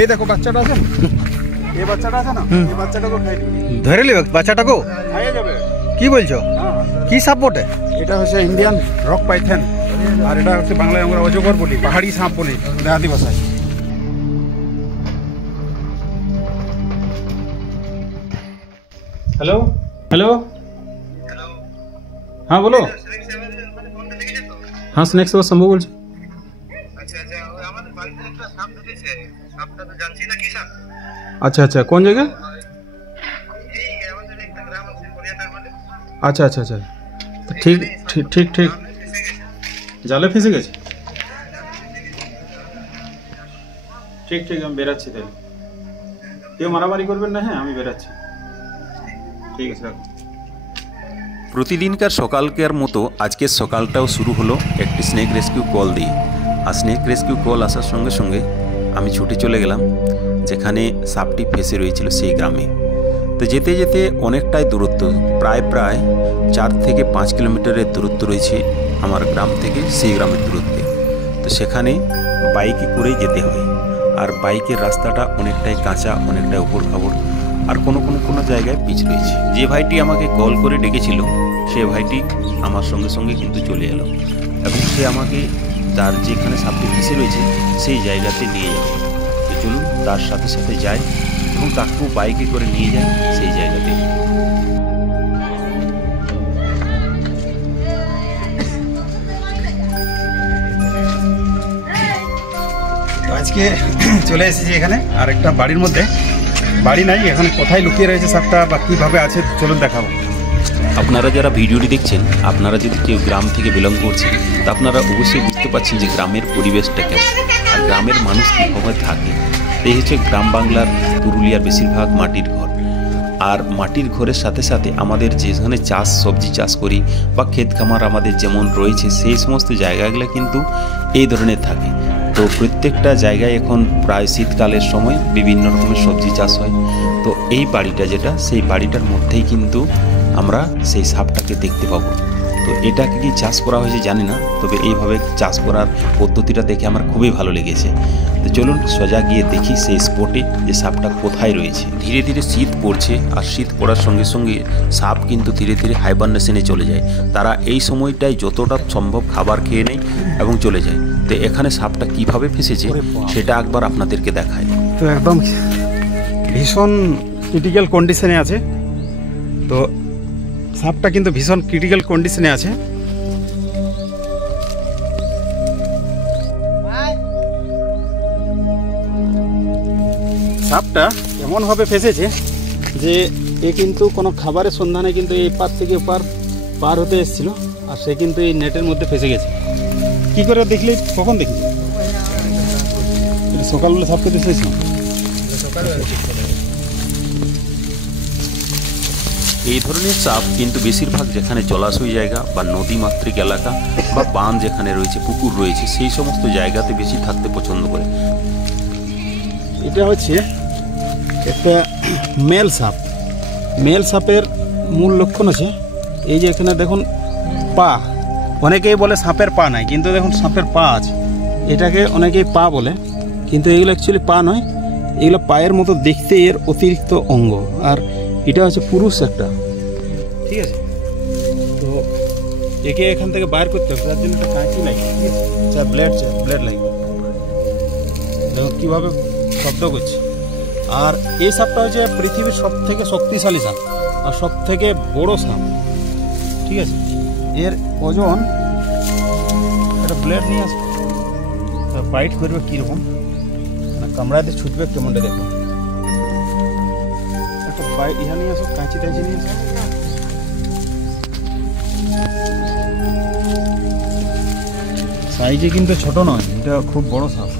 এই দেখো বাচ্চাটা আছে না, এই বাচ্চাটা আছে না, এই বাচ্চাটাকে খাই ধরে নেবে বাচ্চাটাকেও, খাইয়ে যাবে। কি বলছো? কি সাপ বটে? এটা হচ্ছে ইন্ডিয়ান রক পাইথন, আর এটা হচ্ছে বাংলায় আমরা অজগর বলি, পাহাড়ি সাপ বলি দেহাতি ভাষায়। হ্যালো হ্যালো হ্যাঁ বলো। হ্যাঁ স্নেক্স সেবার শম্ভু বলছি। আচ্ছা আচ্ছা, কোন জায়গায়? আচ্ছা আচ্ছা আচ্ছা, ঠিক ঠিক ঠিক ঠিক, জালে ফেসে গেছে। ঠিক ঠিক, আমি বেরাচ্ছি তাহলে, কেউ মারামারি করবেন না। হ্যাঁ আমি বেরাচ্ছি, ঠিক আছে রাখো। প্রতিদিনকার সকালকার মতো আজকের সকালটাও শুরু হলো একটি স্নেক রেস্কিউ কল দিয়ে। আর স্নেক রেস্কিউ কল আসার সঙ্গে সঙ্গে আমি ছুটে চলে গেলাম যেখানে সাপটি ফেসে রয়েছিল সেই গ্রামে। তো যেতে যেতে অনেকটাই দূরত্ব, প্রায় 4 থেকে 5 কিলোমিটারের দূরত্ব রয়েছে আমার গ্রাম থেকে সেই গ্রামের দূরত্বে। তো সেখানে বাইকে করেই যেতে হয়, আর বাইকের রাস্তাটা অনেকটাই কাঁচা, অনেকটাই উপড় খাবড়, আর কোনো জায়গায় পিচ রয়েছে। যে ভাইটি আমাকে কল করে ডেকেছিল সে ভাইটি আমার সঙ্গে সঙ্গে কিন্তু চলে এলো, এবং সে আমাকে তার যেখানে সাপটি ফেসে রয়েছে সেই জায়গাতে নিয়ে যাবে। তো চলুন তার সাথে সাথে যাই এবং তাকেও বাইকে করে নিয়ে যাই সেই জায়গাতে। আজকে চলে এসেছি এখানে আর একটা বাড়ির মধ্যে, বাড়ি নাই এখানে, কোথায় লুকিয়ে রয়েছে সাপটা বা কীভাবে আছে চলুন দেখাবো। আপনারা যারা ভিডিওটি দেখছেন, আপনারা যদি কেউ গ্রাম থেকে বিলং করছেন, তা আপনারা অবশ্যই বুঝতে পারছেন যে গ্রামের পরিবেশটা কেমন আর গ্রামের মানুষ কীভাবে থাকে। এই হচ্ছে গ্রাম বাংলার, পুরুলিয়ার বেশিরভাগ মাটির ঘর, আর মাটির ঘরের সাথে সাথে আমাদের যেখানে সবজি চাষ করি বা ক্ষেত খামার আমাদের যেমন রয়েছে, সেই সমস্ত জায়গাগুলো কিন্তু এই ধরনের থাকে। তো প্রত্যেকটা জায়গায় এখন প্রায় শীতকালের সময় বিভিন্ন রকমের সবজি চাষ হয়। তো এই বাড়িটা যেটা, সেই বাড়িটার মধ্যেই কিন্তু আমরা সেই সাপটাকে দেখতে পাবো। তো এটাকে কি চাষ করা হয়েছে জানি না, তবে এইভাবে চাষ করার পদ্ধতিটা দেখে আমার খুবই ভালো লেগেছে। তো চলুন সোজা গিয়ে দেখি সেই স্পটে যে সাপটা কোথায় রয়েছে। ধীরে ধীরে শীত পড়ছে, আর শীত পড়ার সঙ্গে সঙ্গে সাপ কিন্তু ধীরে ধীরে হাইবারনেশনে চলে যায়। তারা এই সময়টায় যতটা সম্ভব খাবার খেয়ে নেয় এবং চলে যায়। তো এখানে সাপটা কিভাবে ফেসেছে সেটা একবার আপনাদেরকে দেখায়। তো একদম ভীষণ ক্রিটিক্যাল কন্ডিশনে আছে, তো সাপটা কিন্তু ভীষণ ক্রিটিক্যাল কন্ডিশনে আছে। সাপটা এমনভাবে ফেসেছে যে এ কিন্তু কোনো খাবারের সন্ধানে কিন্তু এই পার থেকে পার হতে এসেছিল, আর সে কিন্তু এই নেটের মধ্যে ফেসে গেছে। কি করে দেখলে, কখন দেখলি? সকালবেলা সাপ খেতে এসেছিল। এই ধরনের সাপ কিন্তু বেশিরভাগ যেখানে জলাশয় জায়গা বা নদীমাতৃক এলাকা বা বাঁধ যেখানে রয়েছে, পুকুর রয়েছে, সেই সমস্ত জায়গাতে বেশি থাকতে পছন্দ করে। এটা হচ্ছে একটা মেল সাপ। মেল সাপের মূল লক্ষণ আছে এই যে এখানে দেখুন পা, অনেকেই বলে সাপের পা নাই, কিন্তু দেখুন সাপের পা আছে। এটাকে অনেকেই পা বলে, কিন্তু এগুলো অ্যাকচুয়ালি পা নয়, এগুলো পায়ের মতো দেখতে এর অতিরিক্ত অঙ্গ। আর এটা হচ্ছে পুরুষ একটা, ঠিক আছে। তো একে এখান থেকে বাইর করতে হবে, তার জন্য একটা কাঁচি লাগে, ঠিক আছে, ব্লেড লাগবে। দেখুন কীভাবে শব্দ করছে। আর এই সাপটা হচ্ছে পৃথিবীর সব থেকে শক্তিশালী সাপ আর সব থেকে বড় সাপ, ঠিক আছে। এর ওজন, একটা ব্লেড নিয়ে আসবে, বাইট করবে কীরকম, কামড়াতে ছুটবে কেমনটা দেখো। একটা বাইট ইহা নিয়ে আসো, কাঁচি নিয়ে আসো। সাইজে কিন্তু ছোট নয়, এটা খুব বড় সাপ।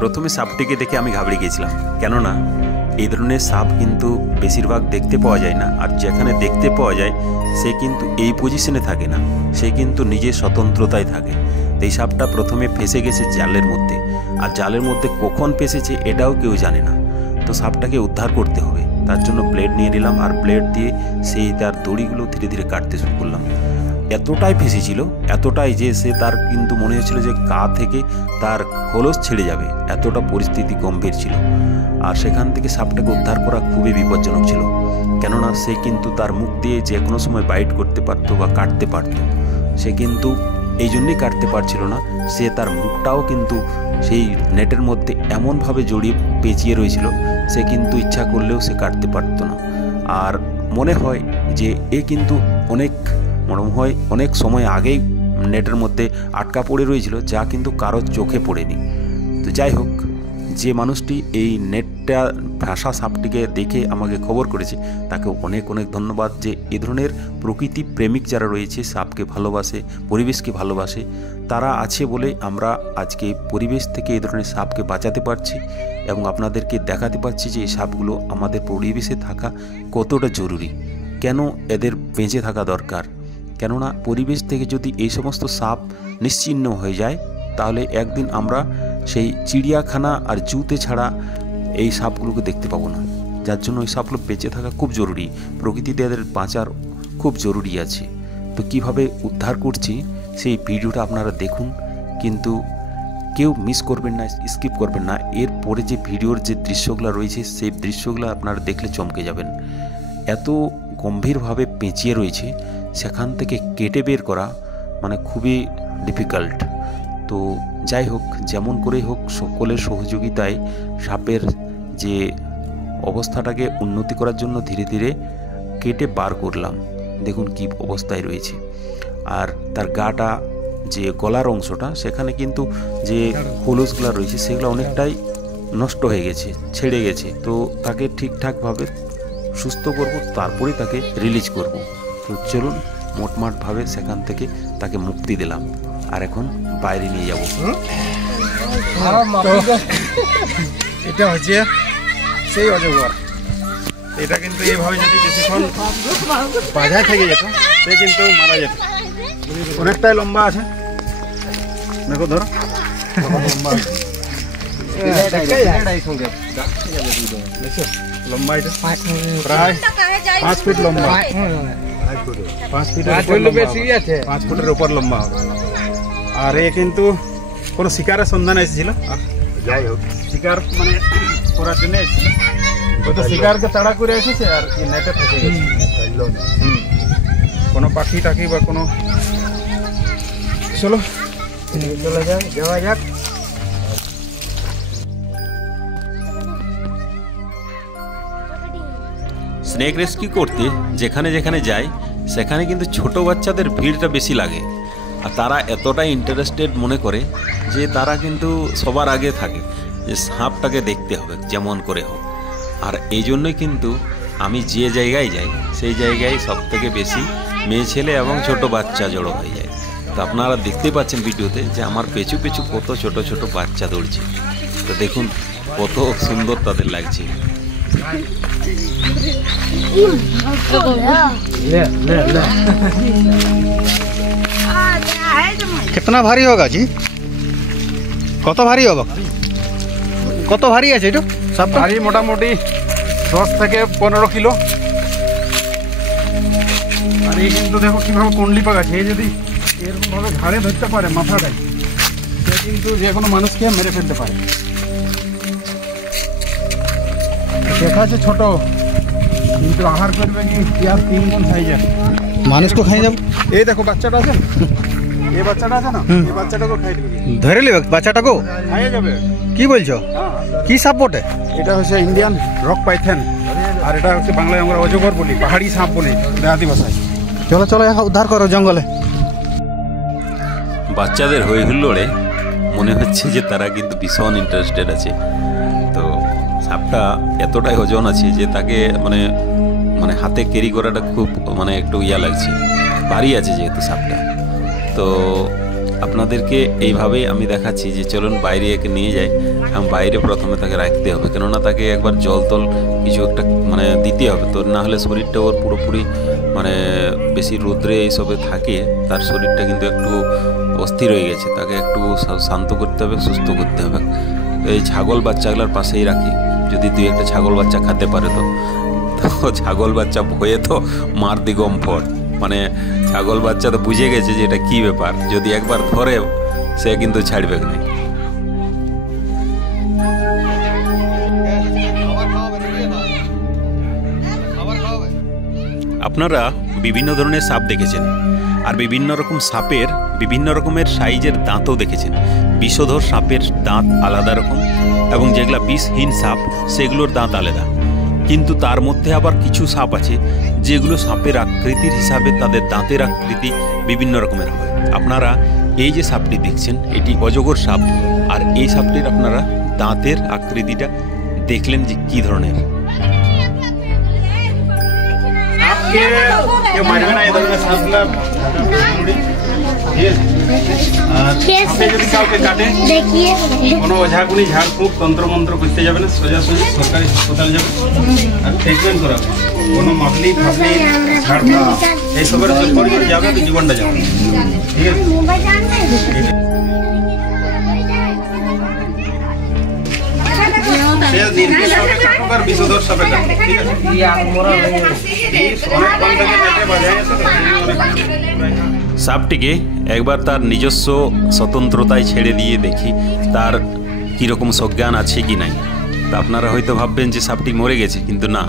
প্রথমে সাপটিকে দেখে আমি ঘাবড়ে গিয়েছিলাম, কেননা এই ধরনের সাপ কিন্তু বেশিরভাগ দেখতে পাওয়া যায় না, আর যেখানে দেখতে পাওয়া যায় সে কিন্তু এই পজিশনে থাকে না, সে কিন্তু নিজের স্বতন্ত্রতায় থাকে। এই সাপটা প্রথমে ফেসে গেছে জালের মধ্যে, আর জালের মধ্যে কখন ফেসেছে এটাও কেউ জানে না। তো সাপটাকে উদ্ধার করতে হবে, তার জন্য ব্লেড নিয়ে নিলাম, আর ব্লেড দিয়ে সেই তার দড়িগুলো ধীরে ধীরে কাটতে শুরু করলাম। এতটাই ফেসেছিল, এতটাই যে সে তার কিন্তু মনে হচ্ছিল যে গা থেকে তার খোলস ছেড়ে যাবে, এতটা পরিস্থিতি গম্ভীর ছিল। আর সেখান থেকে সাপটাকে উদ্ধার করা খুবই বিপজ্জনক ছিল, কেননা সে কিন্তু তার মুখ দিয়ে যে কোনো সময় বাইট করতে পারতো বা কাটতে পারতো। সে কিন্তু এই জন্যই কাটতে পারছিল না, সে তার মুখটাও কিন্তু সেই নেটের মধ্যে এমনভাবে জড়িয়ে পেঁচিয়ে রয়েছিল, সে কিন্তু ইচ্ছা করলেও সে কাটতে পারতো না। আর মনে হয় যে এ কিন্তু অনেক সময় আগেই নেটের মধ্যে আটকা পড়ে রয়েছিল, যা কিন্তু কারোর চোখে পড়েনি। তো যাই হোক, যে মানুষটি এই নেটটা ভাষা সাপটিকে দেখে আমাকে খবর করেছে তাকে অনেক অনেক ধন্যবাদ। যে এ ধরনের প্রকৃতি প্রেমিক যারা রয়েছে, সাপকে ভালোবাসে, পরিবেশকে ভালোবাসে, তারা আছে বলে আমরা আজকে পরিবেশ থেকে এই ধরনের সাপকে বাঁচাতে পারছি এবং আপনাদেরকে দেখাতে পারছি যে এই সাপগুলো আমাদের পরিবেশে থাকা কতটা জরুরি, কেন এদের বেঁচে থাকা দরকার। কেননা পরিবেশ থেকে যদি এই সমস্ত সাপ নিশ্চিহ্ন হয়ে যায় তাহলে একদিন আমরা সেই চিড়িয়াখানা আর জুতে ছাড়া এই সাপগুলোকে দেখতে পাবো না। যার জন্য এই সাপগুলো বেঁচে থাকা খুব জরুরি, প্রকৃতিতে এদের বাঁচার খুব জরুরি আছে। তো কিভাবে উদ্ধার করছি সেই ভিডিওটা আপনারা দেখুন, কিন্তু কেউ মিস করবেন না, স্কিপ করবেন না। এরপরে যে ভিডিওর যে দৃশ্যগুলো রয়েছে সেই দৃশ্যগুলো আপনারা দেখলে চমকে যাবেন। এত গম্ভীরভাবে পেঁচিয়ে রয়েছে, সেখান থেকে কেটে বের করা মানে খুবই ডিফিকাল্ট। তো যাই হোক, যেমন করে হোক সকলের সহযোগিতায় সাপের যে অবস্থাটাকে উন্নতি করার জন্য ধীরে ধীরে কেটে বার করলাম। দেখুন কি অবস্থায় রয়েছে। আর তার গাটা যে গলার অংশটা, সেখানে কিন্তু যে খোলসগুলো রয়েছে সেগুলো অনেকটাই নষ্ট হয়ে গেছে, ছেড়ে গেছে। তো তাকে ঠিকঠাকভাবে সুস্থ করব, তারপরে তাকে রিলিজ করব। তো চলুন, মোটমাটভাবে সেখান থেকে তাকে মুক্তি দিলাম, আর এখন বাইরে নিয়ে যাব। এটা হচ্ছে সেই অজগর। এটা কিন্তু এইভাবে যদি বেশিক্ষণ বাজায় থেকে যেত সে কিন্তু মারা যেত। অনেকটাই লম্বা আছে, দেখো ধরো লম্বা, এটা প্রায় 5 ফিট লম্বা, 5 ফুটের উপর লম্বা হবে। আর এ কিন্তু কোনো শিকারের সন্ধান এসেছিল, যাই হোক শিকার মানে করার জন্য এসেছিল, হয়তো শিকারকে তাড়া করে এসেছে আর এই নেটে ফেসে গেছে। কোনো পাখি টাকি বা কোনো, চলো যাওয়া যাক। স্নেক রেস্কিউ করতে যেখানে যেখানে যায় সেখানে কিন্তু ছোট বাচ্চাদের ভিড়টা বেশি লাগে, আর তারা এতটাই ইন্টারেস্টেড মনে করে যে তারা কিন্তু সবার আগে থাকে যে সাপটাকে দেখতে হবে যেমন করে হোক। আর এই জন্যই কিন্তু আমি যে জায়গায় যাই সেই জায়গায় সবথেকে বেশি মেয়ে ছেলে এবং ছোট বাচ্চা জড়ো হয়ে যায়। তো আপনারা দেখতে পাচ্ছেন ভিডিওতে যে আমার পেছু পেছু কত ছোট ছোট বাচ্চা দৌড়ছে। তো দেখুন কত সুন্দর তাদের লাগছে। कितना भारी होगा जी? কত ভারী হবে? কত ভারী আছে এটা? সব ভারী মোটামুটি 10 থেকে 15 কিলো। আর এই কিন্তু দেখো কিভাবে কুন্ডলি পাকাচ্ছে। এই যদি এরকম ভাবে ঘাড়ে ধরতে পারে মাথাটাই, সে কিন্তু যে কোনো মানুষকে মেরে ফেলতে পারে। দেখাচ্ছে ছোট, কিন্তু আহার করবে কি আর 3 গুণ সাইজের। মানুষ को খাই যাব। এই দেখো বাচ্চাটা আছে, এই বাচ্চাটা আছে না, এই বাচ্চাটাকে খাই দিবে। ধরে নেবে বাচ্চাটাকে? খাইয়ে যাবে। কি বলছো? কি সাপ বটে? এটা হচ্ছে ইন্ডিয়ান রক পাইথন, আর এটা হচ্ছে বাংলায় আমরা অজগর বলি, পাহাড়ি সাপ বলি দেহাতি ভাষায়। চলো চলো উদ্ধার করো জঙ্গলে। বাচ্চাদের হই হুল্লোড়ে মনে হচ্ছে যে তারা কিন্তু ভীষণ ইন্টারেস্টেড আছে। তো সাপটা এতটাই ওজন আছে যে তাকে মানে মানে হাতে ক্যারি করাটা খুব মানে একটু ইয়া লাগছে, ভারী আছে যেহেতু সাপটা। তো আপনাদেরকে এইভাবেই আমি দেখাচ্ছি যে চলুন বাইরে একে নিয়ে যাই। এবং বাইরে প্রথমে তাকে রাখতে হবে, কেননা তাকে একবার জল টল কিছু একটা মানে দিতে হবে। তো না হলে শরীরটা ওর পুরোপুরি মানে বেশি রোদ্রে এইসবে থাকে, তার শরীরটা কিন্তু একটু অস্থির হয়ে গেছে। তাকে একটু শান্ত করতে হবে, সুস্থ করতে হবে। এই ছাগল বাচ্চাগুলোর পাশেই রাখি, যদি 2-1টা ছাগল বাচ্চা খেতে পারে তো ছাগল বাচ্চা ভয়ে তো মার দিগম্ফর। মানে ছাগল বাচ্চা তো বুঝে গেছে যে এটা কি ব্যাপার, যদি একবার ধরে সে কিন্তু ছাড়বে না। আপনারা বিভিন্ন ধরনের সাপ দেখেছেন, আর বিভিন্ন রকম সাপের বিভিন্ন রকমের সাইজের দাঁতও দেখেছেন। বিষধর সাপের দাঁত আলাদা রকম, এবং যেগুলা বিষহীন সাপ সেগুলোর দাঁত আলাদা। কিন্তু তার মধ্যে আবার কিছু সাপ আছে যেগুলো সাপের আকৃতির হিসাবে তাদের দাঁতের আকৃতি বিভিন্ন রকমের হয়। আপনারা এই যে সাপটি দেখছেন এটি অজগর সাপ, আর এই সাপটির আপনারা দাঁতের আকৃতিটা দেখলেন যে কি ধরনের। কোনো ওঝাগুনি ঝাড়ফুঁক তন্ত্রমন্ত্র করতে যাবে না, সোজাসুজি সরকারি হাসপাতালে যাবে আর ট্রিটমেন্ট করাবে। কোনো মাফলি ফাফলি ঝাড়ফুঁক এইসবের করে যাবে তো জীবনটা যাবে, ঠিক আছে? বিষধর সাপে কাটবে, ঠিক আছে? সাপটিকে একবার তার নিজস্ব স্বতন্ত্রতায় ছেড়ে দিয়ে দেখি তার কীরকম সজ্ঞান আছে কি নাই। তা আপনারা হয়তো ভাববেন যে সাপটি মরে গেছে, কিন্তু না,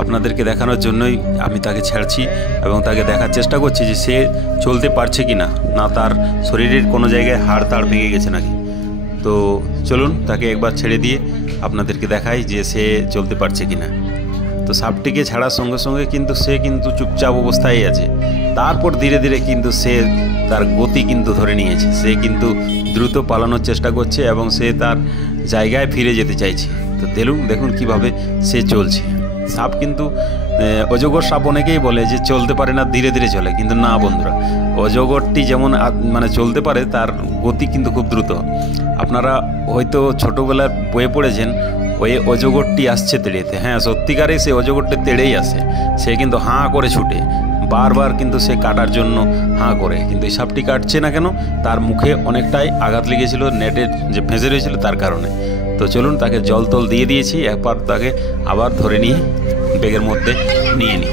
আপনাদেরকে দেখানোর জন্যই আমি তাকে ছাড়ছি এবং তাকে দেখার চেষ্টা করছি যে সে চলতে পারছে কি না, না তার শরীরের কোনো জায়গায় হাড় তাড় ভেঙে গেছে নাকি। তো চলুন তাকে একবার ছেড়ে দিয়ে আপনাদেরকে দেখাই যে সে চলতে পারছে কি না। তো সাপটিকে ছাড়ার সঙ্গে সঙ্গে কিন্তু সে কিন্তু চুপচাপ অবস্থায় আছে। তারপর ধীরে ধীরে কিন্তু সে তার গতি কিন্তু ধরে নিয়েছে, সে কিন্তু দ্রুত পালানোর চেষ্টা করছে এবং সে তার জায়গায় ফিরে যেতে চাইছে। তো দেখুন কিভাবে সে চলছে। সাপ কিন্তু অজগর সাপ অনেকেই বলে যে চলতে পারে না, ধীরে ধীরে চলে, কিন্তু না বন্ধুরা, অজগরটি যেমন মানে চলতে পারে তার গতি কিন্তু খুব দ্রুত। আপনারা হয়তো ছোটোবেলার বয়ে পড়েছেন ওই অজগরটি আসছে তেড়েতে, হ্যাঁ সত্যিকারে সে অজগরটি তেড়েই আসে, সে কিন্তু হাঁ করে ছুটে বারবার, কিন্তু সে কাটার জন্য হাঁ করে, কিন্তু এই সাপটি কাটছে না কেন? তার মুখে অনেকটাই আঘাত লেগেছিল নেটের যে ফেঁসে রয়েছিল তার কারণে। তো চলুন তাকে জল টল দিয়ে দিয়েছি, একবার তাকে আবার ধরে নিয়ে ব্যাগের মধ্যে নিয়ে নিই।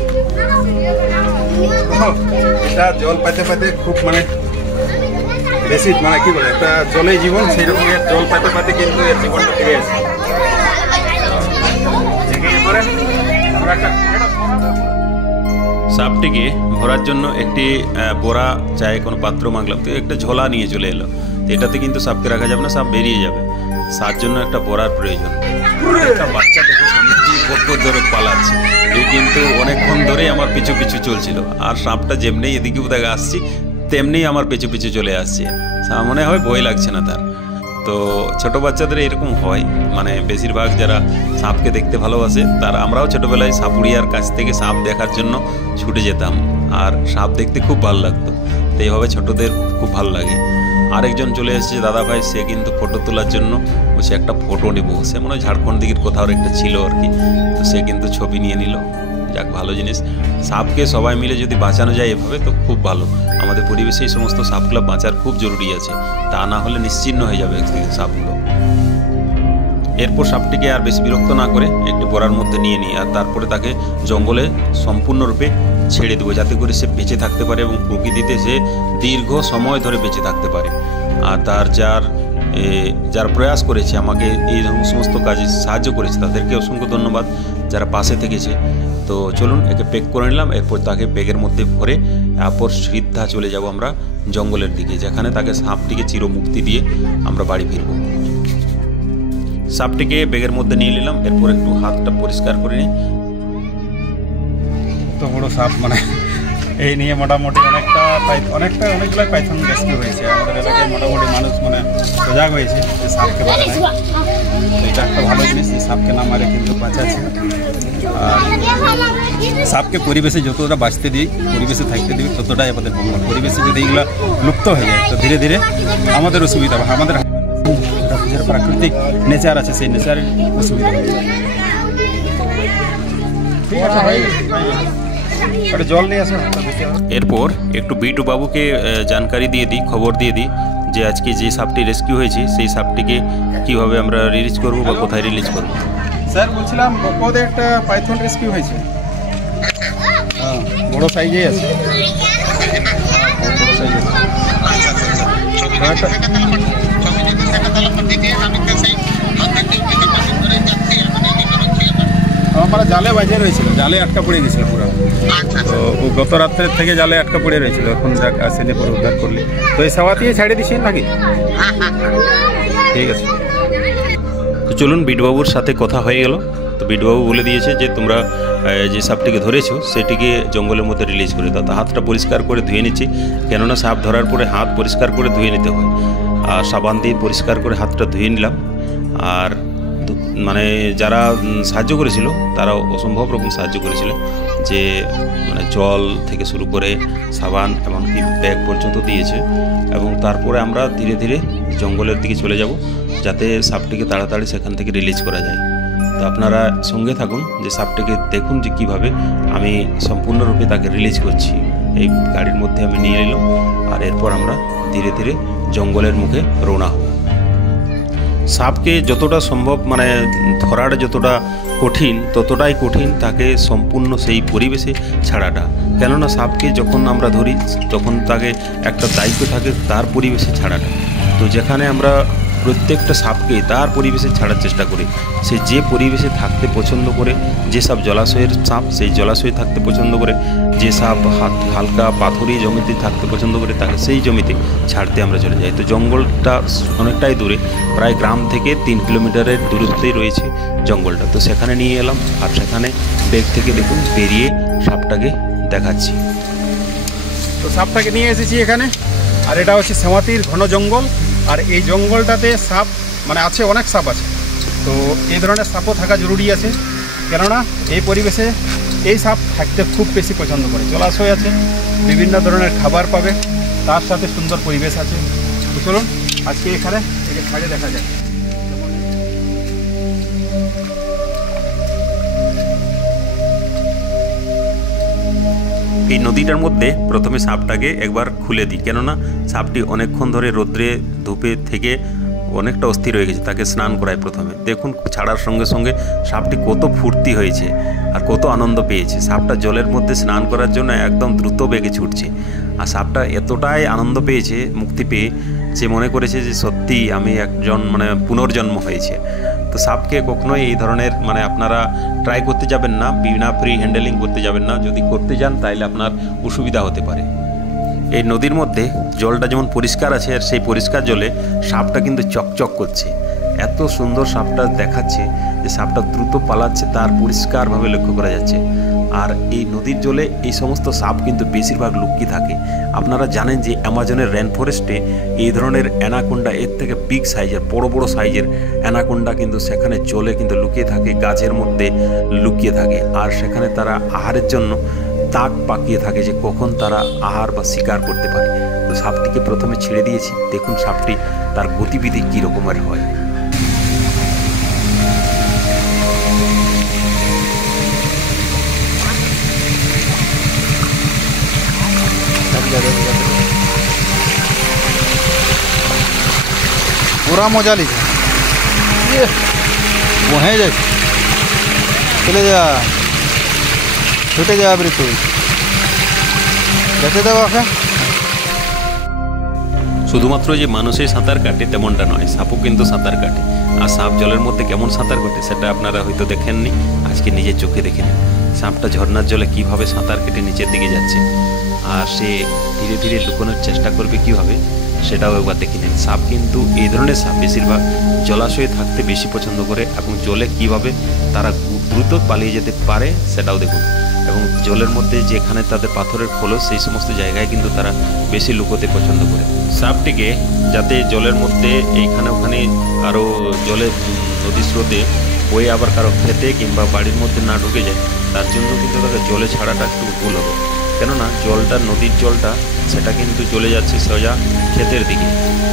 এটা জল পাইতে পাইতে খুব মানে বেশি মানে কি বলে একটা জলে জীবন, সেই রকমের জল পাইতে পাইতে কিন্তু এর জীবনটা ফিরে আসে। সাপটিকে ভরার জন্য একটি বোরা চাই কোনো পাত্র মাগলাম, তো একটা ঝোলা নিয়ে চলে এলো। এটাতে কিন্তু সাপকে রাখা যাবে না, সাপ বেরিয়ে যাবে, তার জন্য একটা বোরার প্রয়োজন। একটা বাচ্চা দেখে সামনে ধরে পালাচ্ছে, এই কিন্তু অনেকক্ষণ ধরে আমার পিছু পিছু চলছিল, আর সাপটা যেমনি এদিকে ওদিকে আসছি তেমনি আমার পিছু পিছু চলে আসছে। মনে হয় ভয় লাগছে না তার। তো ছোটো বাচ্চাদের এরকম হয়, মানে বেশিরভাগ যারা সাপকে দেখতে ভালোবাসে তারা, আমরাও ছোটোবেলায় সাপুড়িয়ার কাছ থেকে সাপ দেখার জন্য ছুটে যেতাম, আর সাপ দেখতে খুব ভালো লাগতো। তো এইভাবে ছোটোদের খুব ভালো লাগে। আরেকজন চলে এসেছে দাদা ভাই, সে কিন্তু ফটো তোলার জন্য বসে একটা ফটো নেবো, সে মনে হয় ঝাড়খণ্ড দিকের কোথাও একটা ছিল আর কি, তো সে কিন্তু ছবি নিয়ে নিল। যাক, ভালো জিনিস। সাপকে সবাই মিলে যদি বাঁচানো যায় এভাবে তো খুব ভালো। আমাদের পরিবেশে এই সমস্ত সাপগুলো বাঁচার খুব জরুরি আছে, তা না হলে নিশ্চিহ্ন হয়ে যাবে সাপগুলো। এরপর সাপটিকে আর বেশি বিরক্ত না করে একটি বোরার মধ্যে নিয়ে নিই, আর তারপরে তাকে জঙ্গলে সম্পূর্ণরূপে ছেড়ে দেবো, যাতে করে সে বেঁচে থাকতে পারে এবং প্রকৃতিতে সে দীর্ঘ সময় ধরে বেঁচে থাকতে পারে। আর তার যার প্রয়াস করেছে, আমাকে এই সমস্ত কাজে সাহায্য করেছে, তাদেরকে অসংখ্য ধন্যবাদ যারা পাশে থেকেছে। তো চলুন একে প্যাক করে নিলাম, এরপর তাকে ব্যাগের মধ্যে ভরে তারপর সিদ্ধা চলে যাব আমরা জঙ্গলের দিকে, যেখানে তাকে সাপটিকে চিরমুক্তি দিয়ে আমরা বাড়ি ফিরব। সাপটিকে ব্যাগের মধ্যে নিয়ে নিলাম, এরপর একটু হাতটা পরিষ্কার করে নিই। তো বড় সাপ মানে এই নিয়ে মোটামুটি অনেকগুলো পাইথন রেস্কিউ হয়েছে আমাদের এলাকায়। মোটামুটি মানুষ মানে সজাগ হয়েছে যে সাপকে মারে নাই। এটা একটা ভালো জিনিস, যে সাপকে না মারে কিন্তু বাঁচাচ্ছে। আর সাপকে পরিবেশে যতটা বাঁচতে দিই, পরিবেশে থাকতে দিই, ততটাই আমাদের মঙ্গল। পরিবেশে যদি এগুলো লুপ্ত হয়ে যায় তো ধীরে ধীরে আমাদের অসুবিধা হবে, আমাদের যে প্রাকৃতিক নেচার আছে সেই নেচারের অসুবিধা হবে। ঠিক আছে ভাই, জল নিয়ে আসো। এরপর একটু বিটু বাবুকে জানকারি দিয়ে দিই, খবর দিয়ে দিই যে আজকে যে সাপটি রেস্কিউ হয়েছে সেই সাপটিকে কীভাবে আমরা রিলিজ করব বা কোথায় রিলিজ করব। স্যার বলছিলাম বকোদে একটা পাইথন রেস্কিউ হয়েছে। হ্যাঁ, বড় সাইজে আছে, বড় সাইজ আমার জালে বাজে রয়েছিল, জালে আটকা পড়ে গেছিল পুরো। তো ও গত রাত্রের থেকে জালে আটকা পড়ে রয়েছিল, এখন যাক আসেনি, পরে উদ্ধার করলি। তো এই সাওয়াতিয়ে ছেড়ে দিছি নাকি? ঠিক আছে। তো চলুন, বিটবাবুর সাথে কথা হয়ে গেল। তো বিটবাবু বলে দিয়েছে যে তোমরা যে সাপটিকে ধরেছো সেটিকে জঙ্গলের মধ্যে রিলিজ করে দাও। তো হাতটা পরিষ্কার করে ধুয়ে নিচ্ছি, কেননা সাপ ধরার পরে হাত পরিষ্কার করে ধুয়ে নিতে হয়। আর সাবান দিয়ে পরিষ্কার করে হাতটা ধুয়ে নিলাম। আর মানে যারা সাহায্য করেছিল তারা অসম্ভব রকম সাহায্য করেছিল, যে মানে জল থেকে শুরু করে সাবান এমনকি ব্যাগ পর্যন্ত দিয়েছে। এবং তারপরে আমরা ধীরে ধীরে জঙ্গলের দিকে চলে যাব, যাতে সাপটিকে তাড়াতাড়ি সেখান থেকে রিলিজ করা যায়। তো আপনারা সঙ্গে থাকুন, যে সাপটিকে দেখুন যে কীভাবে আমি সম্পূর্ণরূপে তাকে রিলিজ করছি। এই গাড়ির মধ্যে আমি নিয়ে এলাম, আর এরপর আমরা ধীরে ধীরে জঙ্গলের মুখে রওনা হব। সাপকে যতটা সম্ভব মানে ধরাটা যতটা কঠিন, ততটাই কঠিন তাকে সম্পূর্ণ সেই পরিবেশে ছাড়াটা। কেননা সাপকে যখন আমরা ধরি তখন তাকে একটা দায়িত্ব থাকে তার পরিবেশে ছাড়াটা। তো যেখানে আমরা প্রত্যেকটা সাপকে তার পরিবেশে ছাড়ার চেষ্টা করি, সে যে পরিবেশে থাকতে পছন্দ করে, যে সাপ জলাশয়ের সাপ সেই জলাশয়ে থাকতে পছন্দ করে, যে সাপ হালকা পাথুরি জমিতে থাকতে পছন্দ করে তাকে সেই জমিতে ছাড়তে আমরা চলে যাই। তো জঙ্গলটা অনেকটাই দূরে, প্রায় গ্রাম থেকে 3 কিলোমিটারের দূরত্বেই রয়েছে জঙ্গলটা। তো সেখানে নিয়ে এলাম, আর সেখানে ব্যাগ থেকে দেখুন বেরিয়ে সাপটাকে দেখাচ্ছি। তো সাপটাকে নিয়ে এসেছি এখানে, আর এটা হচ্ছে সেমাতির ঘন জঙ্গল। আর এই জঙ্গলটাতে সাপ মানে আছে, অনেক সাপ আছে। তো এই ধরনের সাপও থাকা জরুরি আছে, কেননা এই পরিবেশে এই সাপ থাকতে খুব বেশি পছন্দ করে। জলাশয় আছে, বিভিন্ন ধরনের খাবার পাবে, তার সাথে সুন্দর পরিবেশ আছে। তো চলুন আজকে এখানে একে ছাড়ে দেখা যায়। এই নদীটার মধ্যে প্রথমে সাপটাকে একবার খুলে দিই, কেননা সাপটি অনেকক্ষণ ধরে রোদ্রে ধূপে থেকে অনেকটা অস্থির হয়ে গেছে। তাকে স্নান করায় প্রথমে। দেখুন ছাড়ার সঙ্গে সঙ্গে সাপটি কত ফুর্তি হয়েছে আর কত আনন্দ পেয়েছে। সাপটা জলের মধ্যে স্নান করার জন্য একদম দ্রুত বেগে ছুটছে। আর সাপটা এতটাই আনন্দ পেয়েছে মুক্তি পেয়ে, যে মনে করেছে যে সত্যি আমি একজন মানে পুনর্জন্ম হয়েছে। তো সাপকে কখনোই এই ধরনের মানে আপনারা ট্রাই করতে যাবেন না, বিনা ফ্রি হ্যান্ডেলিং করতে যাবেন না। যদি করতে যান তাহলে আপনার অসুবিধা হতে পারে। এই নদীর মধ্যে জলটা যেমন পরিষ্কার আছে, আর সেই পরিষ্কার জলে সাপটা কিন্তু চকচক করছে। এত সুন্দর সাপটা দেখাচ্ছে যে সাপটা দ্রুত পালাচ্ছে, তার পরিষ্কারভাবে লক্ষ্য করা যাচ্ছে। আর এই নদীর জলে এই সমস্ত সাপ কিন্তু বেশিরভাগ লুকিয়ে থাকে। আপনারা জানেন যে অ্যামাজনের রেন ফরেস্টে এই ধরনের অ্যানাকোন্ডা, এর থেকে বিগ সাইজের বড় বড় সাইজের অ্যানাকোন্ডা কিন্তু সেখানে জলে কিন্তু লুকিয়ে থাকে, গাছের মধ্যে লুকিয়ে থাকে। আর সেখানে তারা আহারের জন্য তাক পাকিয়ে থাকে যে কখন তারা আহার বা শিকার করতে পারে। তো সাপটিকে প্রথমে ছেড়ে দিয়েছি, দেখুন সাপটি তার গতিবিধি কী রকমের হয়। पूरा मजा लीजिए, ये वहीं जैसे चले जा, छूटे जा अभी तू দেখতে দেবো ওকে। শুধুমাত্র যে মানুষই সাঁতার কাটে তেমনটা নয়, সাপও কিন্তু সাঁতার কাটে। আর সাপ জলের মধ্যে কেমন সাঁতার কাটে সেটা আপনারা হয়তো দেখেননি, আজকে নিজের চোখে দেখে নিন। সাপটা ঝর্নার জলে কিভাবে সাঁতার কেটে নিচের দিকে যাচ্ছে, আর সে ধীরে ধীরে লুকোনোর চেষ্টা করবে কিভাবে, সেটাও একবার দেখে নিন। সাপ কিন্তু এই ধরনের সাপ বেশিরভাগ জলাশয়ে থাকতে বেশি পছন্দ করে, এবং জলে কিভাবে তারা দ্রুত পালিয়ে যেতে পারে সেটাও দেখুন। এবং জলের মধ্যে যেখানে তাদের পাথরের খোলস, সেই সমস্ত জায়গায় কিন্তু তারা বেশি লুকোতে পছন্দ করে। সাপটিকে যাতে জলের মধ্যে এইখানে ওখানে আরও জলে নদীর স্রোতে বয়ে আবার কারো খেতে কিংবা বাড়ির মধ্যে না ঢুকে যায়, তার জন্য কিন্তু তাকে জলে ছাড়াটা একটু ভুল হবে। কেননা জলটা, নদীর জলটা সেটা কিন্তু চলে যাচ্ছে সোজা ক্ষেতের দিকে,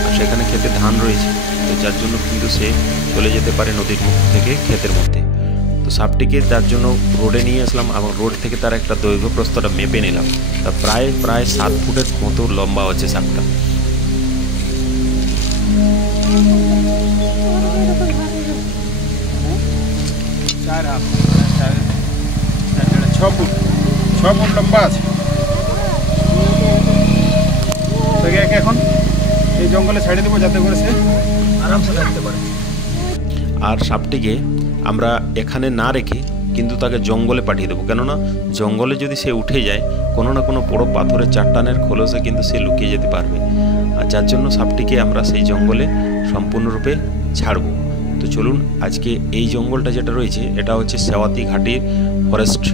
আর সেখানে ক্ষেতে ধান রয়েছে। তো যার জন্য কিন্তু সে চলে যেতে পারে নদীর মুখ থেকে ক্ষেতের মধ্যে। তো সাপটিকে তার জন্য রোডে নিয়ে আসলাম, এবং রোড থেকে তার একটা দৈর্ঘ্য প্রস্থটা মেপে নিলাম। তা প্রায় 7 ফুটের মতো লম্বা হচ্ছে সাপটা। ছ ফুট লম্বা আছে। থেকে একে এখন এই জঙ্গলে ছেড়ে দেবো যাতে করে সে আরামসে থাকতে পারে। আর সাপটিকে আমরা এখানে না রেখে কিন্তু তাকে জঙ্গলে পাঠিয়ে দেবো, কেননা জঙ্গলে যদি সে উঠে যায় কোনো না কোনো বড় পাথরের চাট্টানের খোলসে কিন্তু সে লুকিয়ে যেতে পারবে, আর যার জন্য সাপটিকে আমরা সেই জঙ্গলে সম্পূর্ণরূপে ছাড়বো। তো চলুন, আজকে এই জঙ্গলটা যেটা রয়েছে এটা হচ্ছে সেওয়াতি ঘাটির ফরেস্ট।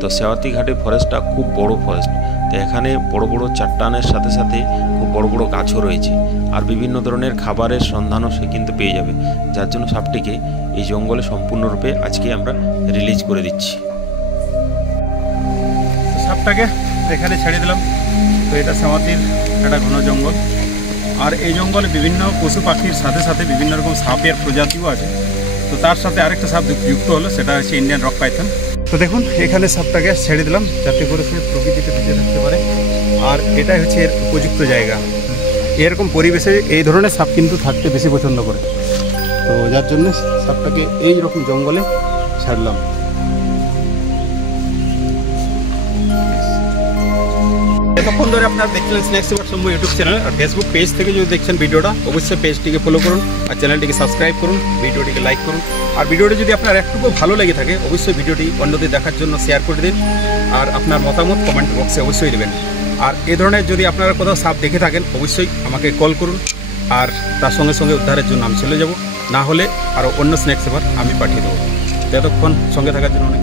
তো সেওয়াতি ঘাটির ফরেস্টটা খুব বড় ফরেস্ট। তো এখানে বড় বড় চাট্টানের সাথে সাথে খুব বড় বড় গাছও রয়েছে, আর বিভিন্ন ধরনের খাবারের সন্ধানও সে কিন্তু পেয়ে যাবে, যার জন্য সাপটিকে এই জঙ্গলে সম্পূর্ণরূপে আজকে আমরা রিলিজ করে দিচ্ছি। সাপটাকে এখানে ছেড়ে দিলাম। তো এটা সেওয়াতির একটা ঘন জঙ্গল, আর এই জঙ্গলে বিভিন্ন পশু পাখির সাথে সাথে বিভিন্ন রকম সাপের প্রজাতিও আছে। তো তার সাথে আরেকটা সাপ যুক্ত হলো, সেটা হচ্ছে ইন্ডিয়ান রক পাইথন। তো দেখুন এখানে সাপটাকে ছেড়ে দিলাম যাতে করে সে প্রকৃতিতে বেঁচে থাকতে পারে, আর এটাই হচ্ছে এর উপযুক্ত জায়গা। এরকম পরিবেশে এই ধরনের সাপ কিন্তু থাকতে বেশি পছন্দ করে, তো যার জন্য সাপটাকে এই রকম জঙ্গলে ছাড়লাম। এতক্ষণ ধরে আপনারা দেখছিলেন স্ন্যাক্স এবার সম্ভব ইউটিউব চ্যানেল, আর ফেসবুক পেজ থেকে যদি দেখছেন ভিডিওটা অবশ্যই পেজটিকে ফলো করুন, আর চ্যানেলটিকে সাবস্ক্রাইব করুন, ভিডিওটিকে লাইক করুন। আর ভিডিওটি যদি আপনার একটুকু ভালো লেগে থাকে অবশ্যই ভিডিওটি অন্যদের দেখার জন্য শেয়ার করে দিন, আর আপনার মতামত কমেন্ট বক্সে অবশ্যই দেবেন। আর এ ধরনের যদি আপনারা কোথাও সাপ দেখে থাকেন অবশ্যই আমাকে কল করুন, আর তার সঙ্গে সঙ্গে উদ্ধারের জন্য আমি চলে যাব, না হলে আরও অন্য স্ন্যাক্স এবার আমি পাঠিয়ে দেবো। এতক্ষণ সঙ্গে থাকার জন্য অনেক